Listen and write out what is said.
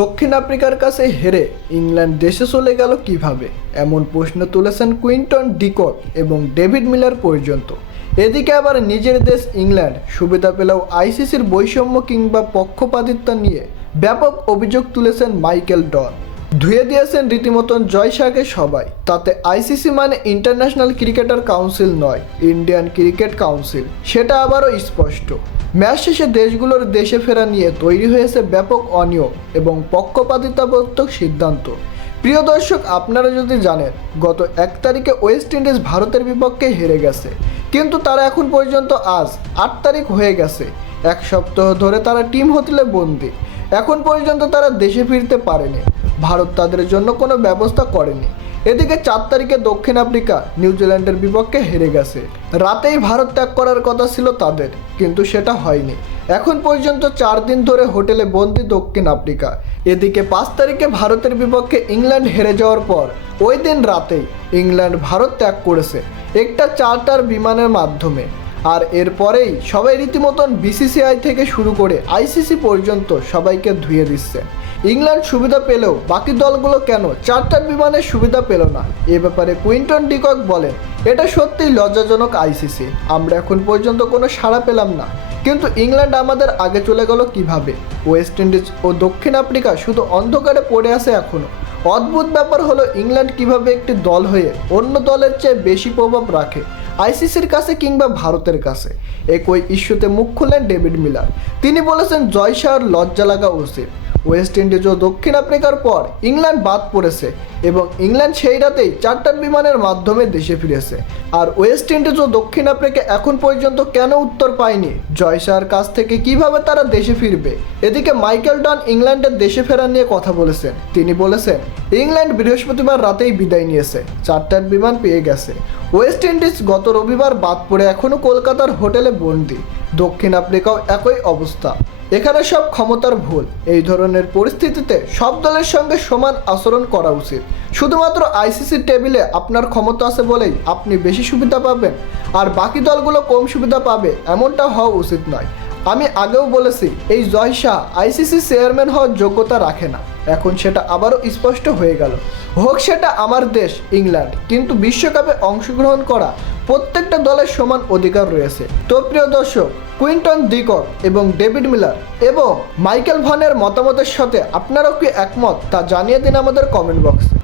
দক্ষিণ আফ্রিকার কাছে হেরে ইংল্যান্ড দেশে চলে গেল কিভাবে, এমন প্রশ্ন তুলেছেন কুইন্টন ডিকক এবং ডেভিড মিলার পর্যন্ত। এদিকে আবার নিজের দেশ ইংল্যান্ড সুবিধা পেলেও আইসিসির বৈষম্য কিংবা পক্ষপাতিত্ব নিয়ে ব্যাপক অভিযোগ তুলেছেন মাইকেল ডন। ধুয়ে দিয়েছেন রীতিমতন জয় শাহকে সবাই। তাতে আইসিসি মানে ইন্টারন্যাশনাল ক্রিকেটার কাউন্সিল নয়, ইন্ডিয়ান ক্রিকেট কাউন্সিল, সেটা আবারও স্পষ্ট। ম্যাচ শেষে দেশগুলোর দেশে ফেরা নিয়ে তৈরি হয়েছে ব্যাপক অনিয়ম এবং পক্ষপাতিত্ববোধক সিদ্ধান্ত। প্রিয় দর্শক, আপনারা যদি জানেন গত 1 তারিখে ওয়েস্ট ইন্ডিজ ভারতের বিপক্ষে হেরে গেছে, কিন্তু তারা এখন পর্যন্ত আজ 8 তারিখ হয়ে গেছে, 1 সপ্তাহ ধরে তারা টিম হোটেলে বন্দী। এখন পর্যন্ত তারা দেশে ফিরতে পারেনি। ভারত তাদের জন্য কোনো ব্যবস্থা করেনি। এদিকে 4 তারিখে দক্ষিণ আফ্রিকা নিউজিল্যান্ডের বিপক্ষে হেরে গেছে। রাতেই ভারত ত্যাগ করার কথা ছিল তাদের, কিন্তু সেটা হয়নি। এখন পর্যন্ত 4 দিন ধরে হোটেলে বন্দি দক্ষিণ আফ্রিকা। এদিকে 5 তারিখে ভারতের বিপক্ষে ইংল্যান্ড হেরে যাওয়ার পর ওই দিন রাতেই ইংল্যান্ড ভারত ত্যাগ করেছে একটা চার্টার বিমানের মাধ্যমে। আর এরপরেই সবাই রীতিমতন বিসিসিআই থেকে শুরু করে আইসিসি পর্যন্ত সবাইকে ধুয়ে দিচ্ছে। ইংল্যান্ড সুবিধা পেলেও বাকি দলগুলো কেন চার্টার বিমানের সুবিধা পেল না, এ ব্যাপারে কুইন্টন ডিকক বলেন, এটা সত্যিই লজ্জাজনক আইসিসি। আমরা এখন পর্যন্ত কোনো সাড়া পেলাম না, কিন্তু ইংল্যান্ড আমাদের আগে চলে গেল কিভাবে? ওয়েস্ট ইন্ডিজ ও দক্ষিণ আফ্রিকা শুধু অন্ধকারে পড়ে আছে এখনও। অদ্ভুত ব্যাপার হলো ইংল্যান্ড কিভাবে একটি দল হয়ে অন্য দলের চেয়ে বেশি প্রভাব রাখে আইসিসির কাছে কিংবা ভারতের কাছে। একই ইস্যুতে মুখ খুললেন ডেভিড মিলার। তিনি বলেছেন, জয় শাহর লজ্জা লাগা উচিত। ওয়েস্ট ইন্ডিজ ও দক্ষিণ আফ্রিকার পর ইংল্যান্ড বাদ পড়েছে এবং ইংল্যান্ড সেই রাতেই চার্টার বিমানের মাধ্যমে দেশে ফিরেছে। আর ওয়েস্ট ইন্ডিজ ও দক্ষিণ আফ্রিকা এখন পর্যন্ত কেন উত্তর পায়নি জয় শাহর কাছ থেকে, কিভাবে তারা দেশে ফিরবে? এদিকে মাইকেল ডন ইংল্যান্ডের দেশে ফেরা নিয়ে কথা বলেছেন। তিনি বলেছেন, ইংল্যান্ড বৃহস্পতিবার রাতেই বিদায় নিয়েছে, চার্টার বিমান পেয়ে গেছে। ওয়েস্ট ইন্ডিজ গত রবিবার বাদ পড়ে এখনও কলকাতার হোটেলে বন্দী। দক্ষিণ আফ্রিকাও একই অবস্থা। এখানে সব ক্ষমতার ভুল। এই ধরনের পরিস্থিতিতে সব দলের সঙ্গে সমান আচরণ করা উচিত। শুধুমাত্র আইসিসির টেবিলে আপনার ক্ষমতা আছে বলেই আপনি বেশি সুবিধা পাবেন আর বাকি দলগুলো কম সুবিধা পাবে, এমনটা হওয়া উচিত নয়। আমি আগেও বলেছি, এই জয় শাহ আইসিসি চেয়ারম্যান হওয়ার যোগ্যতা রাখে না। এখন সেটা আবারও স্পষ্ট হয়ে গেল। হোক সেটা আমার দেশ ইংল্যান্ড, কিন্তু বিশ্বকাপে অংশগ্রহণ করা প্রত্যেকটা দলের সমান অধিকার রয়েছে। তো প্রিয় দর্শক, কুইন্টন ডিকক এবং ডেভিড মিলার এবং মাইকেল ভনের মতামতের সাথে আপনারাও কি একমত তা জানিয়ে দিন আমাদের কমেন্ট বক্সে।